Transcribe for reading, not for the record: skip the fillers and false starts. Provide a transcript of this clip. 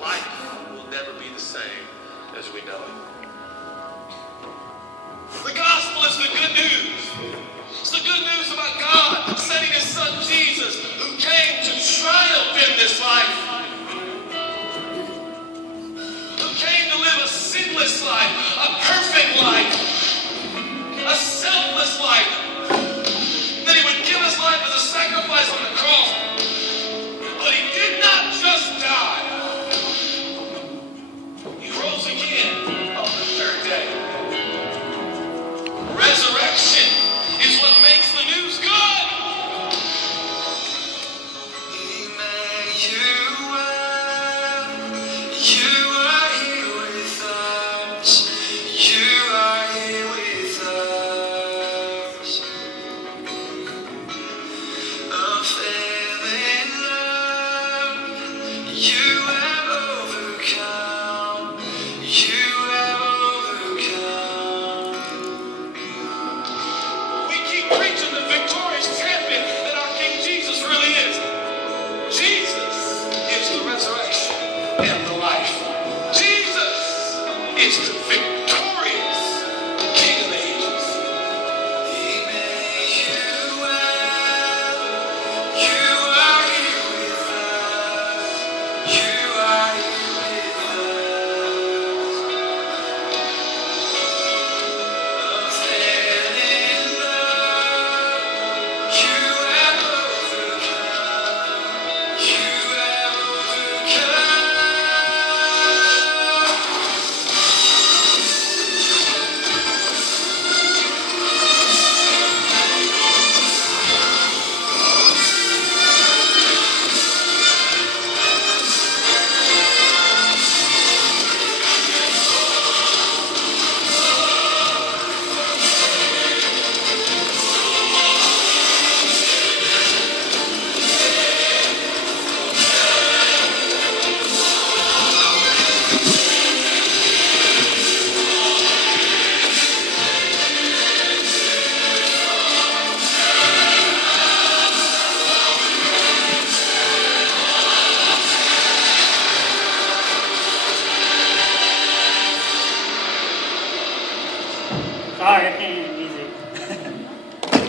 life will never be the same as we know it. The gospel is the good news. It's the good news about God sending his son Jesus, who came to triumph in this life, who came to live a sinless life, a perfect life, a selfless life, that he would give his life as a sacrifice on the cross. But he did not just die. He rose again on the third day. Resurrection is what makes the news good. Emmanuel, you are here with us. You are here with us. Unfailing love, you